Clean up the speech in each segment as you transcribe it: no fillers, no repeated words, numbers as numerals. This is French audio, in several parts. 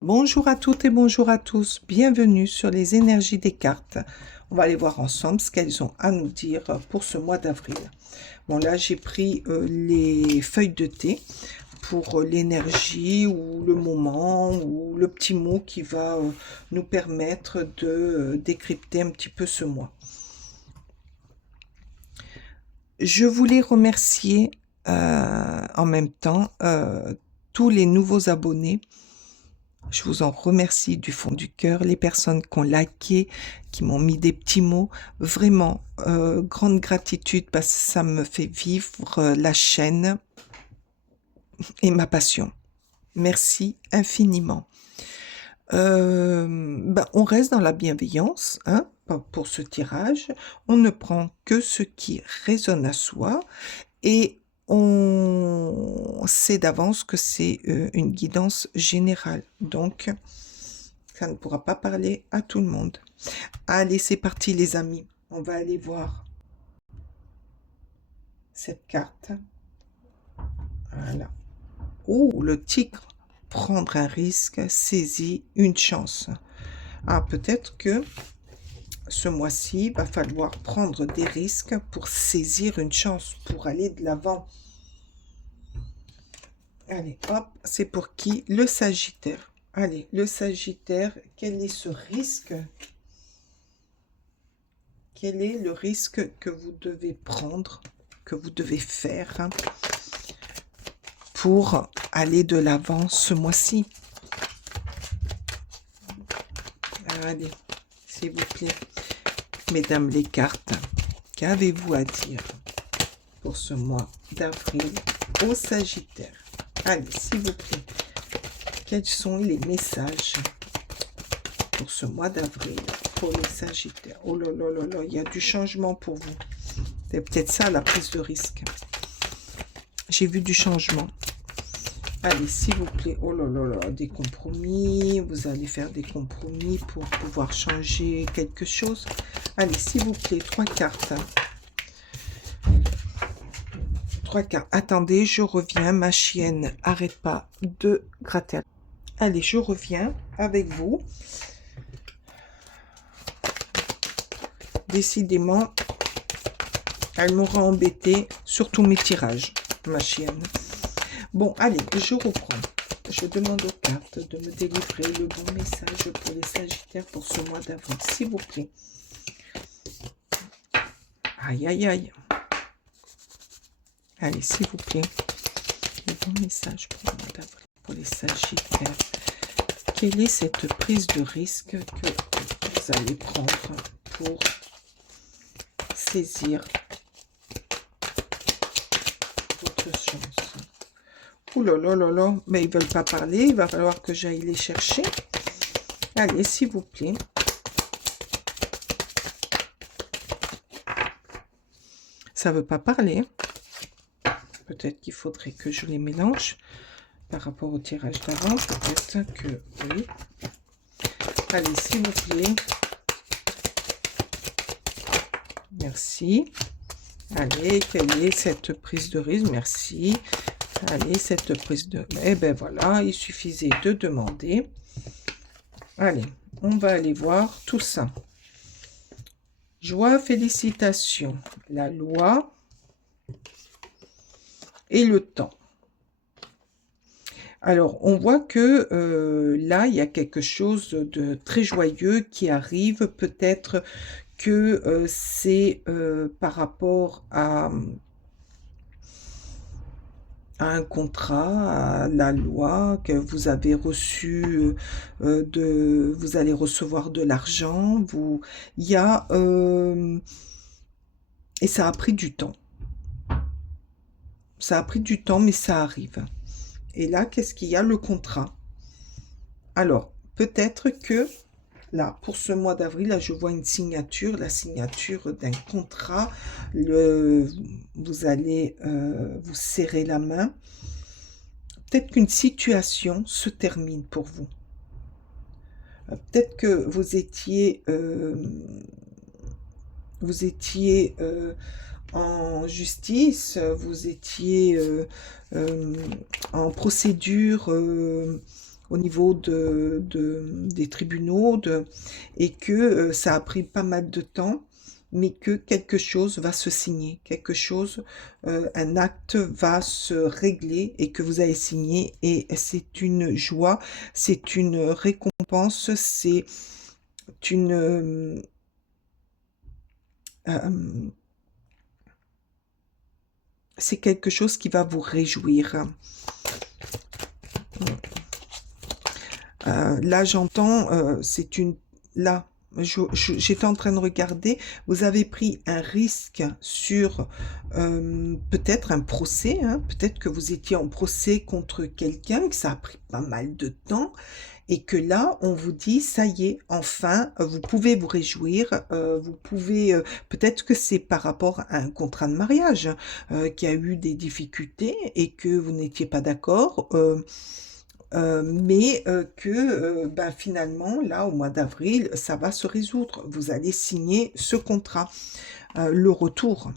Bonjour à toutes et bonjour à tous, bienvenue sur les énergies des cartes. On va aller voir ensemble ce qu'elles ont à nous dire pour ce mois d'avril. Bon là j'ai pris les feuilles de thé pour l'énergie ou le moment ou le petit mot qui va nous permettre de décrypter un petit peu ce mois. Je voulais remercier en même temps tous les nouveaux abonnés. Je vous en remercie du fond du cœur. Les personnes qui ont liké, qui m'ont mis des petits mots, vraiment, grande gratitude parce que ça me fait vivre la chaîne et ma passion. Merci infiniment. On reste dans la bienveillance hein, pour ce tirage. On ne prend que ce qui résonne à soi et on sait d'avance que c'est une guidance générale. Donc, ça ne pourra pas parler à tout le monde. Allez, c'est parti les amis. On va aller voir cette carte. Voilà. Oh, le tigre. Prendre un risque, saisir une chance. Ah, peut-être que ce mois-ci, il va falloir prendre des risques pour saisir une chance, pour aller de l'avant. Allez, hop, c'est pour qui? Le Sagittaire. Allez, le Sagittaire, quel est ce risque? Quel est le risque que vous devez prendre, que vous devez faire hein, pour aller de l'avant ce mois-ci? Allez, s'il vous plaît. Mesdames les cartes, qu'avez-vous à dire pour ce mois d'avril au Sagittaire? Allez, s'il vous plaît. Quels sont les messages pour ce mois d'avril pour les Sagittaires? Oh là là là là, il y a du changement pour vous. C'est peut-être ça la prise de risque. J'ai vu du changement. Allez, s'il vous plaît. Oh là là là, des compromis. Vous allez faire des compromis pour pouvoir changer quelque chose. Allez, s'il vous plaît, 3 cartes. 3 cartes. Attendez, je reviens. Ma chienne arrête pas de gratter. Allez, je reviens avec vous. Décidément, elle m'aura embêté sur tous mes tirages, ma chienne. Bon, allez, je reprends. Je demande aux cartes de me délivrer le bon message pour les Sagittaires pour ce mois d'avril, s'il vous plaît. Aïe, aïe, aïe. Allez, s'il vous plaît. Le bon message pour le mois d'avril, pour les Sagittaires. Quelle est cette prise de risque que vous allez prendre pour saisir votre chance? Ouh là là là là, mais ils ne veulent pas parler, il va falloir que j'aille les chercher. Allez, s'il vous plaît. Ça ne veut pas parler. Peut-être qu'il faudrait que je les mélange par rapport au tirage d'avant. Peut-être que oui. Allez, s'il vous plaît. Merci. Allez, quelle est cette prise de risque? Merci. Allez, cette prise de... Eh ben voilà, il suffisait de demander. Allez, on va aller voir tout ça. Joie, félicitations. La loi et le temps. Alors, on voit que là, il y a quelque chose de très joyeux qui arrive. Peut-être que c'est par rapport à un contrat, à la loi, que vous avez reçu, vous allez recevoir de l'argent. Il y a... et ça a pris du temps. Ça a pris du temps, mais ça arrive. Et là, qu'est-ce qu'il y a? Le contrat. Alors, peut-être que là, pour ce mois d'avril, là, je vois une signature, la signature d'un contrat. Vous allez vous serrer la main. Peut-être qu'une situation se termine pour vous. Peut-être que vous étiez en justice, vous étiez en procédure au niveau des tribunaux, et que ça a pris pas mal de temps, mais que quelque chose va se signer, quelque chose, un acte va se régler et que vous allez signer, et c'est une joie, c'est une récompense, c'est une... euh, c'est quelque chose qui va vous réjouir. Là, j'entends, c'est une... Là, j'étais en train de regarder, vous avez pris un risque sur peut-être un procès, hein, peut-être que vous étiez en procès contre quelqu'un, que ça a pris pas mal de temps, et que là, on vous dit, ça y est, enfin, vous pouvez vous réjouir, vous pouvez, peut-être que c'est par rapport à un contrat de mariage qui a eu des difficultés et que vous n'étiez pas d'accord, mais que ben, finalement, là, au mois d'avril, ça va se résoudre. Vous allez signer ce contrat. Le retour.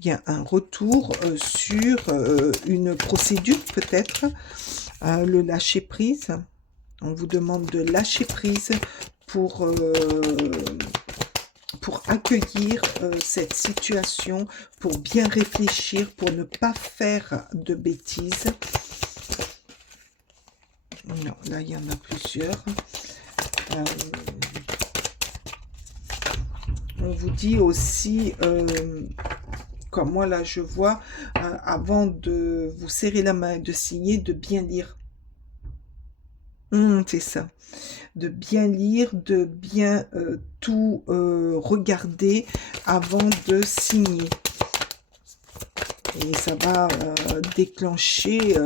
Il y a un retour sur une procédure peut-être, le lâcher-prise. On vous demande de lâcher prise pour accueillir cette situation, pour bien réfléchir, pour ne pas faire de bêtises. Non, là, il y en a plusieurs. On vous dit aussi, comme moi, là, je vois, avant de vous serrer la main et de signer, de bien lire. C'est ça. De bien lire, de bien tout regarder avant de signer. Et ça va déclencher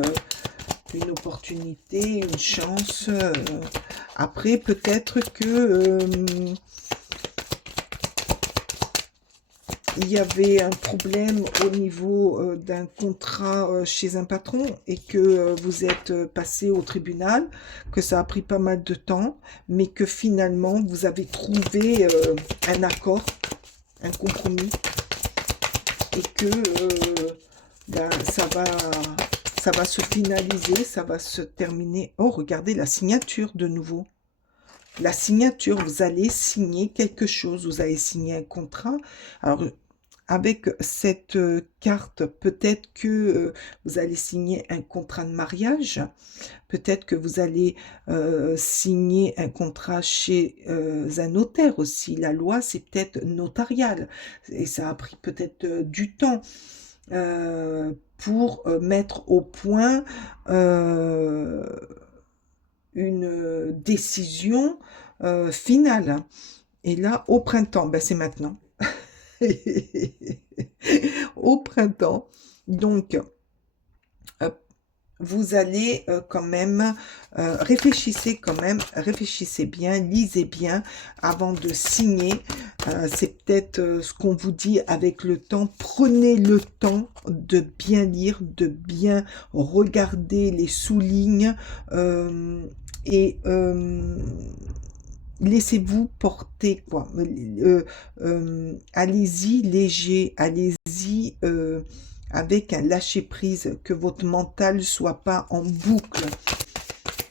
une opportunité, une chance. Après, peut-être que il y avait un problème au niveau d'un contrat chez un patron et que vous êtes passé au tribunal, que ça a pris pas mal de temps, mais que finalement vous avez trouvé un accord, un compromis, et que ben, ça va se finaliser, ça va se terminer. Oh, regardez la signature de nouveau. La signature, vous allez signer quelque chose, vous allez signer un contrat. Alors, avec cette carte, peut-être que vous allez signer un contrat de mariage, peut-être que vous allez signer un contrat chez un notaire aussi. La loi, c'est peut-être notarial, et ça a pris peut-être du temps pour mettre au point une décision finale. Et là, au printemps, ben c'est maintenant. Au printemps. Donc, vous allez quand même, réfléchissez bien, lisez bien avant de signer. C'est peut-être ce qu'on vous dit avec le temps. Prenez le temps de bien lire, de bien regarder les sous-lignes et laissez-vous porter, quoi. Allez-y léger, allez-y avec un lâcher-prise, que votre mental soit pas en boucle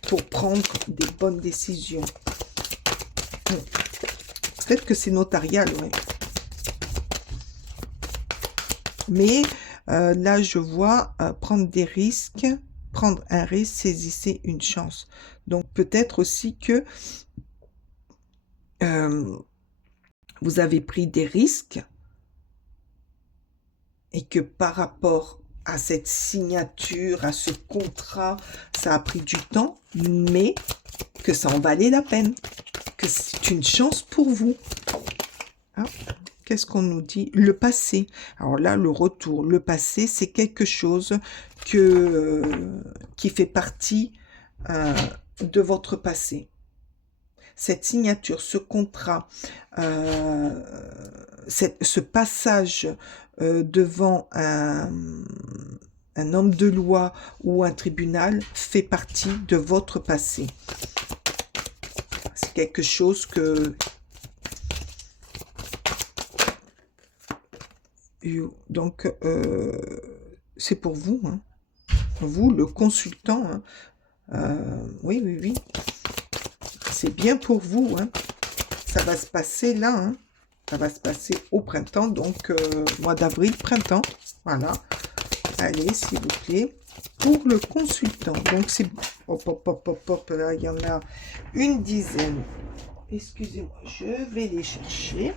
pour prendre des bonnes décisions. Peut-être que c'est notarial, ouais. Mais là, je vois prendre des risques, prendre un risque, saisissez une chance. Donc peut-être aussi que vous avez pris des risques et que par rapport à cette signature, à ce contrat, ça a pris du temps, mais que ça en valait la peine, que c'est une chance pour vous. Hein? Qu'est-ce qu'on nous dit? Le passé. Alors là, le retour, le passé, c'est quelque chose qui fait partie de votre passé. Cette signature, ce contrat, ce passage devant un homme de loi ou un tribunal fait partie de votre passé. C'est quelque chose que... Donc, c'est pour vous, hein. Vous, le consultant, hein. Oui, oui, oui. C'est bien pour vous, hein. Ça va se passer là, hein. Ça va se passer au printemps, donc mois d'avril, printemps. Voilà. Allez, s'il vous plaît. Pour le consultant, donc c'est... Hop, hop, hop, hop, hop, là, il y en a une dizaine. Excusez-moi, je vais les chercher.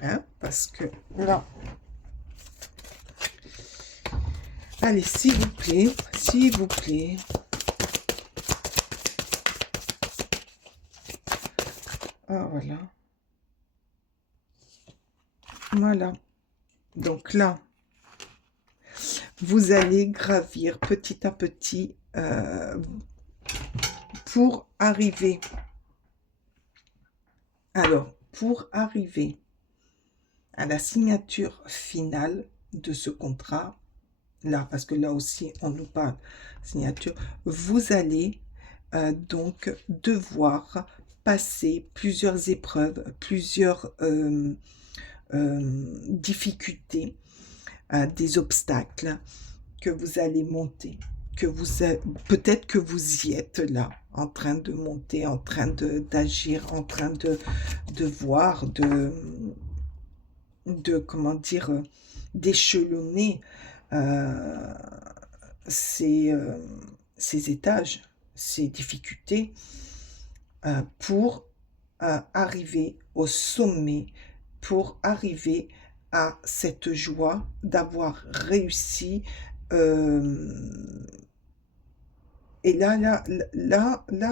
Hein, parce que là... Allez, s'il vous plaît, s'il vous plaît. Ah, voilà. Voilà. Donc là, vous allez gravir petit à petit pour arriver. Alors, pour arriver à la signature finale de ce contrat, là, parce que là aussi, on nous parle signature, vous allez donc devoir passer plusieurs épreuves, plusieurs difficultés, des obstacles que vous allez monter, que vous peut-être que vous y êtes là, en train de monter, en train d'agir, en train de voir, comment dire, d'échelonner euh, ces étages, ces difficultés pour arriver au sommet, pour arriver à cette joie d'avoir réussi. Et là,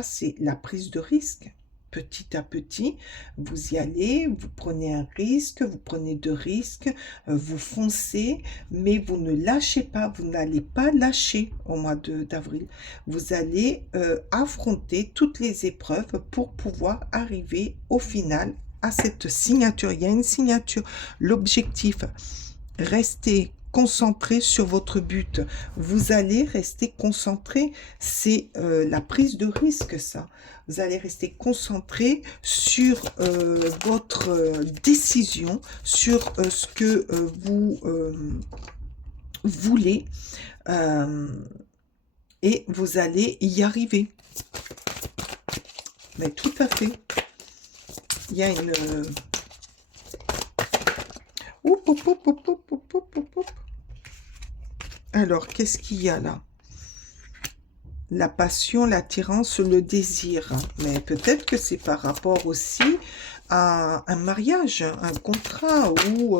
c'est la prise de risque. Petit à petit, vous y allez, vous prenez un risque, vous prenez deux risques, vous foncez, mais vous ne lâchez pas, vous n'allez pas lâcher au mois d'avril. Vous allez affronter toutes les épreuves pour pouvoir arriver au final à cette signature. Il y a une signature. L'objectif, restez concentré sur votre but. Vous allez rester concentré. C'est la prise de risque, ça. Vous allez rester concentré sur votre décision, sur ce que vous voulez, et vous allez y arriver. Mais tout à fait. Il y a une... Oup, oup, oup, oup, oup, oup, oup, oup, oup. Alors, qu'est-ce qu'il y a là? La passion, l'attirance, le désir. Mais peut-être que c'est par rapport aussi à un mariage, un contrat, ou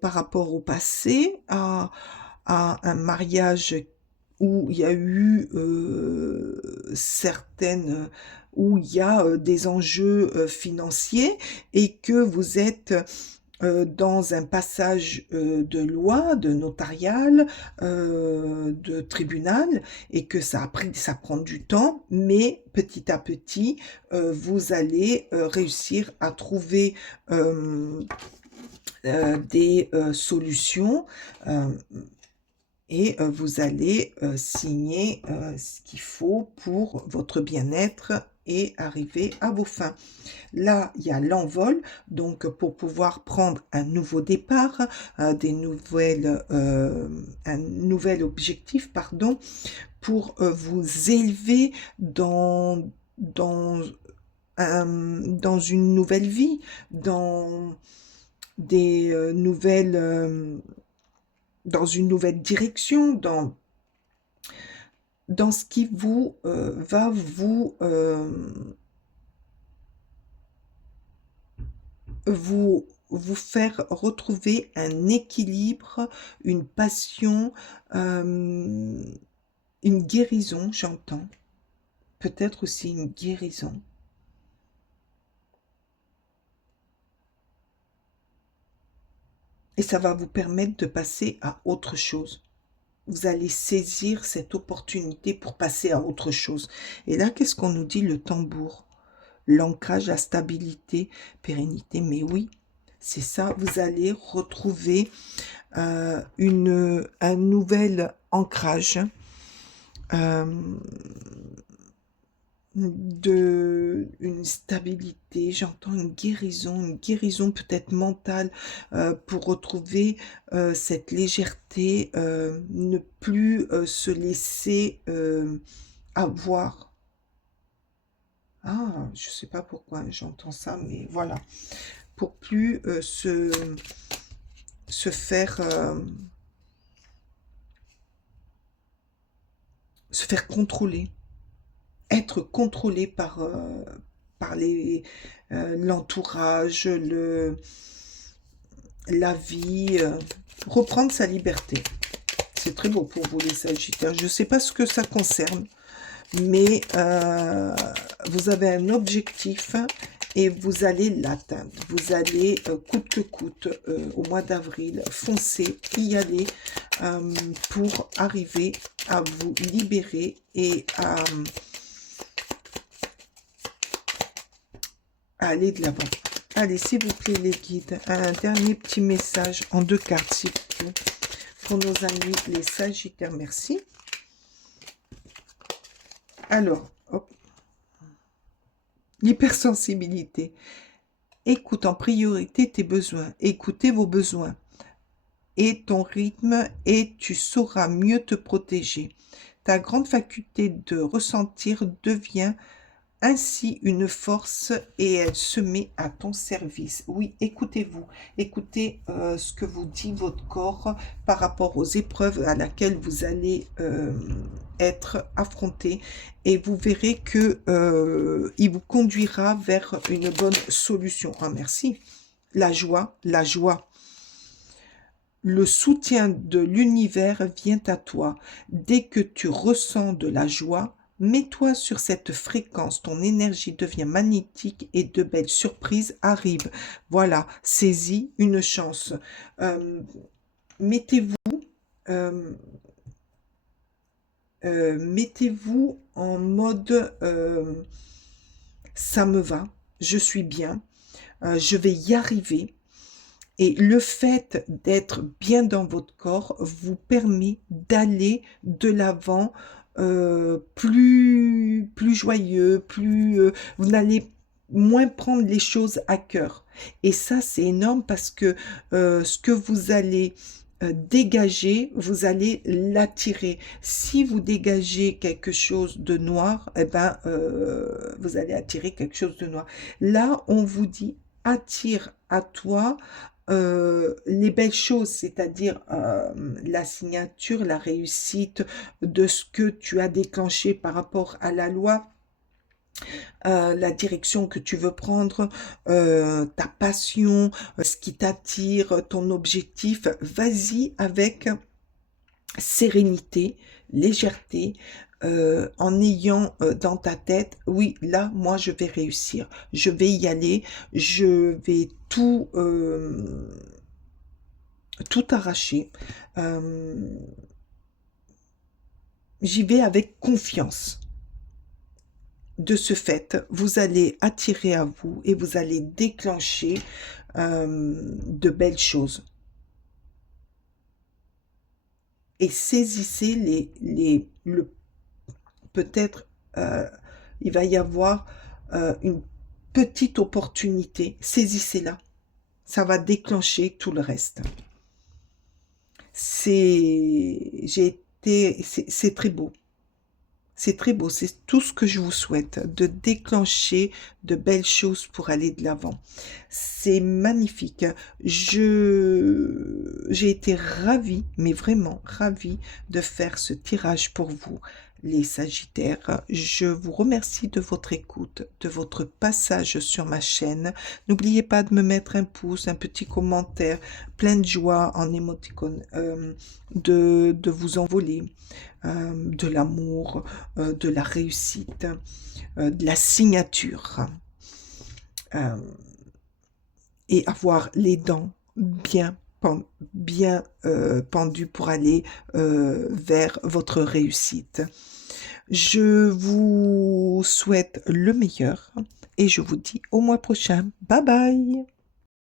par rapport au passé, à un mariage où il y a eu certaines, où il y a des enjeux financiers et que vous êtes dans un passage de loi, de notarial, de tribunal, et que ça prend du temps, mais petit à petit, vous allez réussir à trouver des solutions, et vous allez signer ce qu'il faut pour votre bien-être et arriver à vos fins. Là, il y a l'envol, donc pour pouvoir prendre un nouveau départ, un nouvel objectif, pardon, pour vous élever dans une nouvelle vie, dans des dans une nouvelle direction, dans ce qui va vous faire retrouver un équilibre, une passion, une guérison, j'entends. Peut-être aussi une guérison. Et ça va vous permettre de passer à autre chose. Vous allez saisir cette opportunité pour passer à autre chose. Et là, qu'est-ce qu'on nous dit? Le tambour, l'ancrage, la stabilité, pérennité. Mais oui, c'est ça. Vous allez retrouver un nouvel ancrage, une stabilité, j'entends une guérison peut-être mentale, pour retrouver cette légèreté, ne plus se laisser avoir... Ah, je sais pas pourquoi j'entends ça, mais voilà. Pour plus se faire contrôler, être contrôlé par l'entourage, la vie, reprendre sa liberté. C'est très beau pour vous les Sagittaires. Je ne sais pas ce que ça concerne, mais vous avez un objectif et vous allez l'atteindre. Vous allez, coûte que coûte, au mois d'avril, foncer, y aller pour arriver à vous libérer et à aller de l'avant. Allez, s'il vous plaît, les guides, un dernier petit message en 2 cartes, s'il vous plaît, pour nos amis les Sagittaires. Merci. Alors, l'hypersensibilité. Écoute en priorité tes besoins. Écoutez vos besoins et ton rythme et tu sauras mieux te protéger. Ta grande faculté de ressentir devient ainsi une force et elle se met à ton service. Oui, écoutez-vous, écoutez ce que vous dit votre corps par rapport aux épreuves à laquelle vous allez être affronté et vous verrez que il vous conduira vers une bonne solution. Ah, merci. La joie, la joie. Le soutien de l'univers vient à toi. Dès que tu ressens de la joie, mets-toi sur cette fréquence, ton énergie devient magnétique et de belles surprises arrivent. Voilà, saisis une chance. Mettez-vous mettez-vous en mode ça me va, je suis bien, je vais y arriver. Et le fait d'être bien dans votre corps vous permet d'aller de l'avant plus joyeux, vous n'allez moins prendre les choses à cœur. Et ça, c'est énorme parce que ce que vous allez dégager, vous allez l'attirer. Si vous dégagez quelque chose de noir, eh ben, vous allez attirer quelque chose de noir. Là, on vous dit attire à toi les belles choses, c'est-à-dire la signature, la réussite de ce que tu as déclenché par rapport à la loi, la direction que tu veux prendre, ta passion, ce qui t'attire, ton objectif. Vas-y avec sérénité, légèreté, en ayant dans ta tête, oui, là, moi, je vais réussir, je vais y aller, je vais tout arracher. J'y vais avec confiance. De ce fait, vous allez attirer à vous et vous allez déclencher de belles choses. Et saisissez peut-être il va y avoir une petite opportunité. Saisissez-la. Ça va déclencher tout le reste. C'est très beau. C'est très beau, c'est tout ce que je vous souhaite, de déclencher de belles choses pour aller de l'avant. C'est magnifique. J'ai été ravie, mais vraiment ravie de faire ce tirage pour vous, les Sagittaires. Je vous remercie de votre écoute, de votre passage sur ma chaîne. N'oubliez pas de me mettre un pouce, un petit commentaire, plein de joie en émoticône, de vous envoler. De l'amour, de la réussite, de la signature. Et avoir les dents bien pendues pour aller vers votre réussite. Je vous souhaite le meilleur et je vous dis au mois prochain. Bye bye!